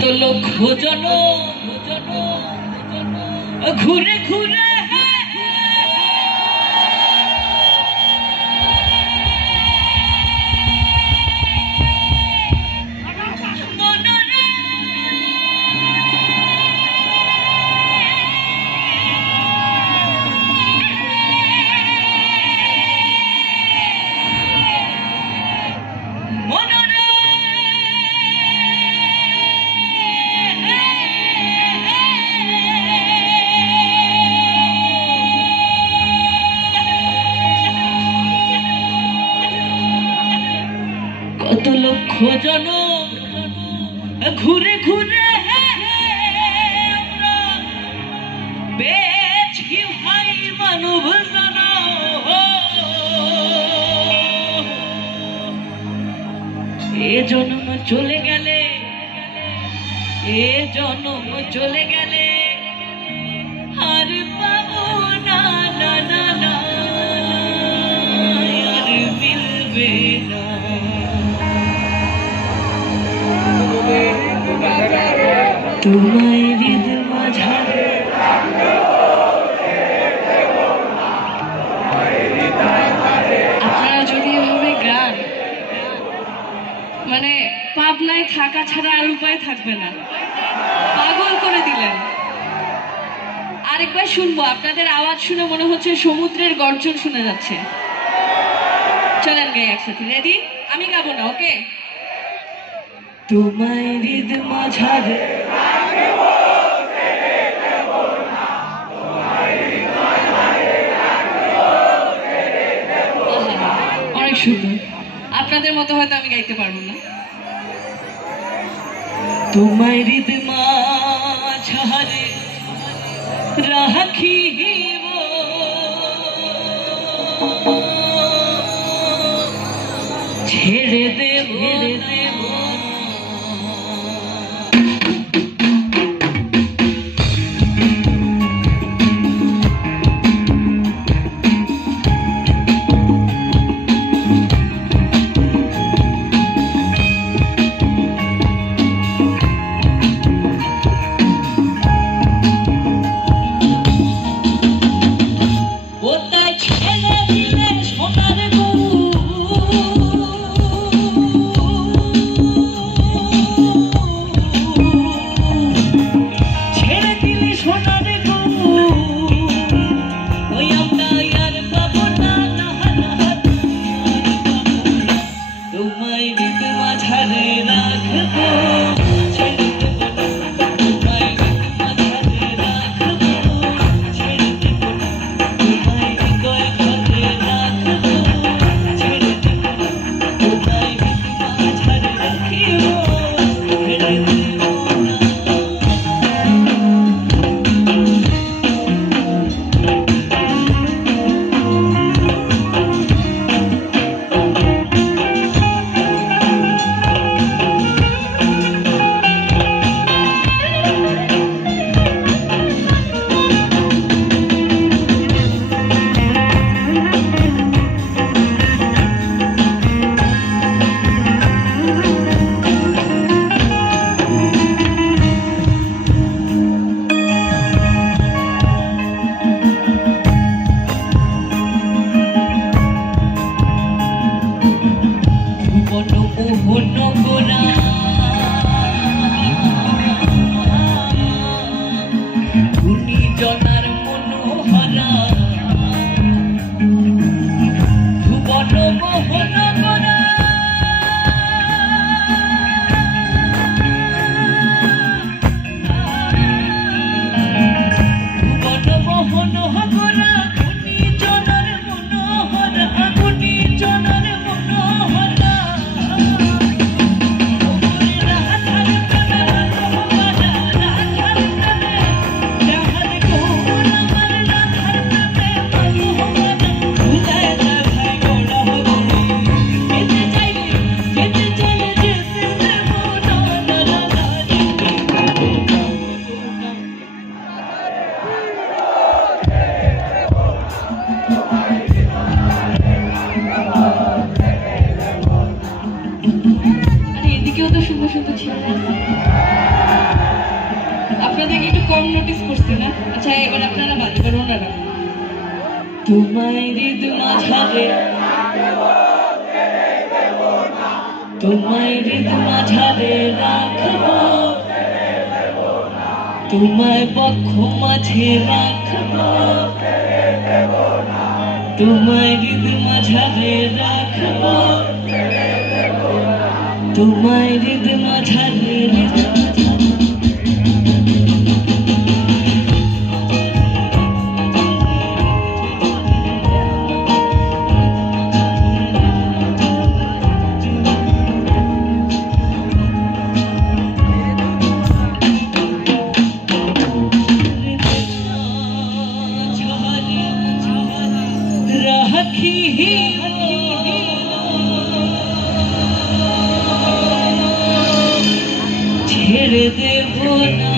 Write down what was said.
কত লক্ষ জন ঘুরে ঘুরে কত লক্ষ জন ঘুরে ঘুরে পেয়েছি ভাই মানব জানো এ জন্ম চলে গেলে এ জন্ম চলে গেলে আর পাবো না না না না আর মিলবে না তোমায় হৃদ মাঝারে আপনারা যদি এভাবে গান মানে পাবনায় থাকা ছাড়া আর উপায় থাকবে না, পাগল করে দিলেন। আরেকবার শুনবো, আপনাদের আওয়াজ শুনে মনে হচ্ছে সমুদ্রের গর্জন শোনা যাচ্ছে। চলেন গাই একসাথে, রেডি? আমি গাবো না, ওকে? তোমায় হৃদ মাঝারে অনেক সুন্দর। আপনাদের মতো হয়তো আমি গাইতে পারবো না। তোমায় হৃদ মাঝারে রাখিব ছেড়ে দেব জনার মনোহরা ভুবন মোহন করা ভুবন মোহন করা গুণী জনার মনোহরা গুণী জনার মনোহরা এদিকেও তো সুন্দর সুন্দর ছিল। আপনাদেরকে একটু কম নোটিস করছি না? আচ্ছা এবার আপনারা বাজবেন ওনারা। তোমায় হৃদ মাঝারে, তোমায় হৃদ মাঝারে রাখবো, তোমায় বক্ষ মাঝে রাখবো, তোমায় হৃদ মাঝারে রাখবো, তোমায় হৃদ মাঝারে রাখি ছেড়ে দেব না।